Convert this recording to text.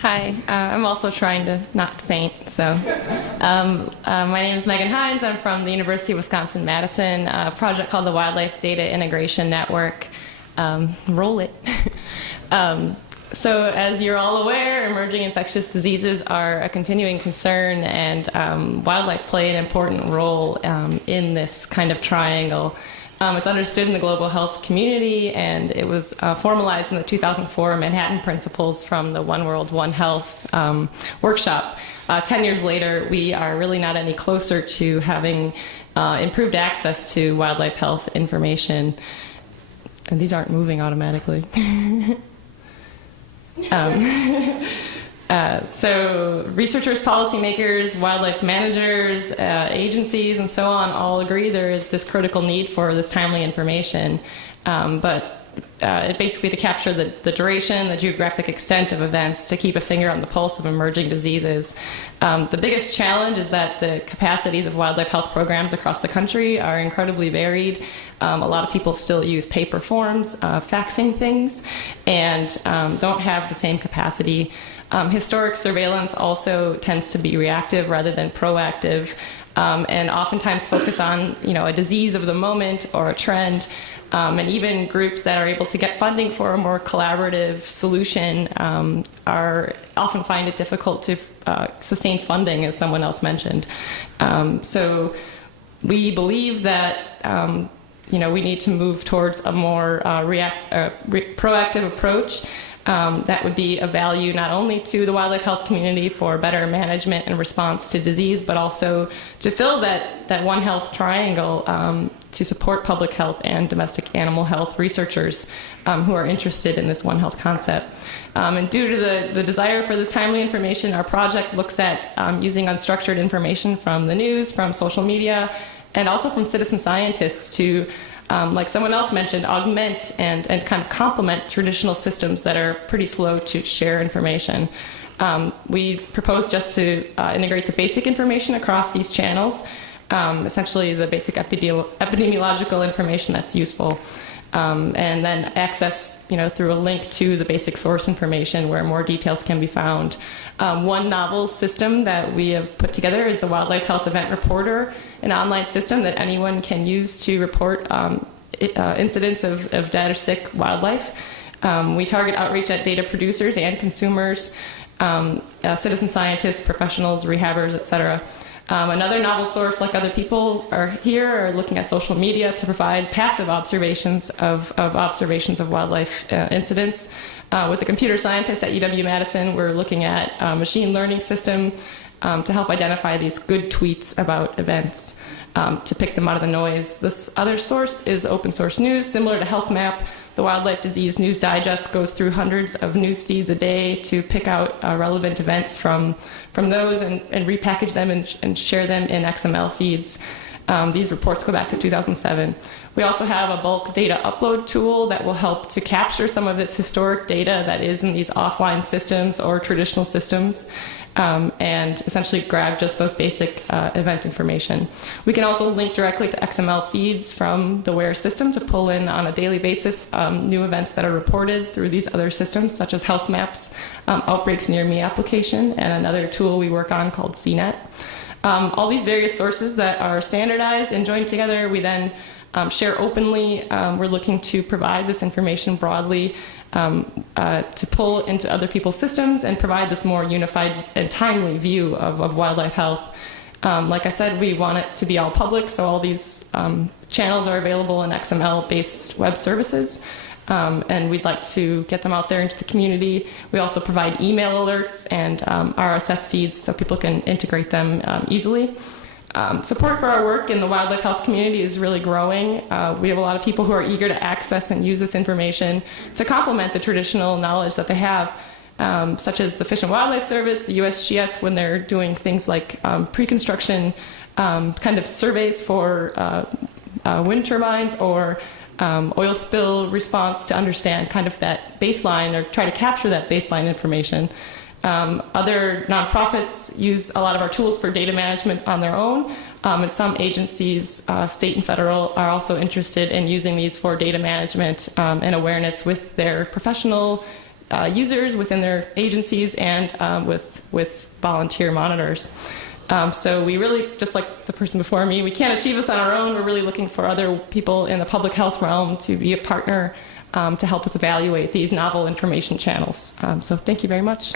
Hi, I'm also trying to not faint. My name is Hines. I'm from the University of Wisconsin-Madison, a project called the Wildlife Data Integration Network. Roll it. So as you're all aware, emerging infectious diseases are a continuing concern, and wildlife play an important role in this kind of triangle. It's understood in the global health community, and it was formalized in the 2004 Manhattan Principles from the One World, One Health workshop. 10 years later, we are really not any closer to having improved access to wildlife health information. And these aren't moving automatically. So researchers, policymakers, wildlife managers, agencies, and so on all agree there is this critical need for this timely information. It basically to capture the duration, the geographic extent of events, to keep a finger on the pulse of emerging diseases. The biggest challenge is that the capacities of wildlife health programs across the country are incredibly varied. A lot of people still use paper forms, faxing things, and don't have the same capacity. Historic surveillance also tends to be reactive rather than proactive, and oftentimes focus on a disease of the moment or a trend. And even groups that are able to get funding for a more collaborative solution are often find it difficult to sustain funding, as someone else mentioned. So we believe that we need to move towards a more proactive approach that would be of value not only to the wildlife health community for better management and response to disease, but also to fill that One Health triangle to support public health and domestic animal health researchers who are interested in this One Health concept. And due to the desire for this timely information, our project looks at using unstructured information from the news, from social media, and also from citizen scientists to, like someone else mentioned, augment and kind of complement traditional systems that are pretty slow to share information. We propose just to integrate the basic information across these channels, essentially the basic epidemiological information that's useful, and then access through a link to the basic source information where more details can be found. One novel system that we have put together is the Wildlife Health Event Reporter, an online system that anyone can use to report incidents of dead or sick wildlife. We target outreach at data producers and consumers, citizen scientists, professionals, rehabbers, etc. Another novel source, like other people are looking at social media to provide passive observations of wildlife incidents. With the computer scientists at UW-Madison, we're looking at a machine learning system to help identify these good tweets about events, to pick them out of the noise. This other source is open source news, similar to HealthMap. The Wildlife Disease News Digest goes through hundreds of news feeds a day to pick out relevant events from those and repackage them and share them in XML feeds. These reports go back to 2007. We also have a bulk data upload tool that will help to capture some of this historic data that is in these offline systems or traditional systems, and essentially grab just those basic event information. We can also link directly to XML feeds from the WARE system to pull in on a daily basis new events that are reported through these other systems, such as HealthMap's Outbreaks Near Me application, and another tool we work on called CNET. All these various sources that are standardized and joined together, we then share openly. We're looking to provide this information broadly to pull into other people's systems and provide this more unified and timely view of wildlife health. Like I said, we want it to be all public, so all these channels are available in XML-based web services. And we'd like to get them out there into the community. We also provide email alerts and RSS feeds so people can integrate them easily. Support for our work in the wildlife health community is really growing. We have a lot of people who are eager to access and use this information to complement the traditional knowledge that they have, such as the Fish and Wildlife Service, the USGS, when they're doing things like pre-construction kind of surveys for wind turbines, or oil spill response, to understand kind of that baseline or try to capture that baseline information. Other nonprofits use a lot of our tools for data management on their own, and some agencies, state and federal, are also interested in using these for data management and awareness with their professional users within their agencies and with volunteer monitors. So we really, just like the person before me, we can't achieve this on our own. We're really looking for other people in the public health realm to be a partner to help us evaluate these novel information channels. So thank you very much.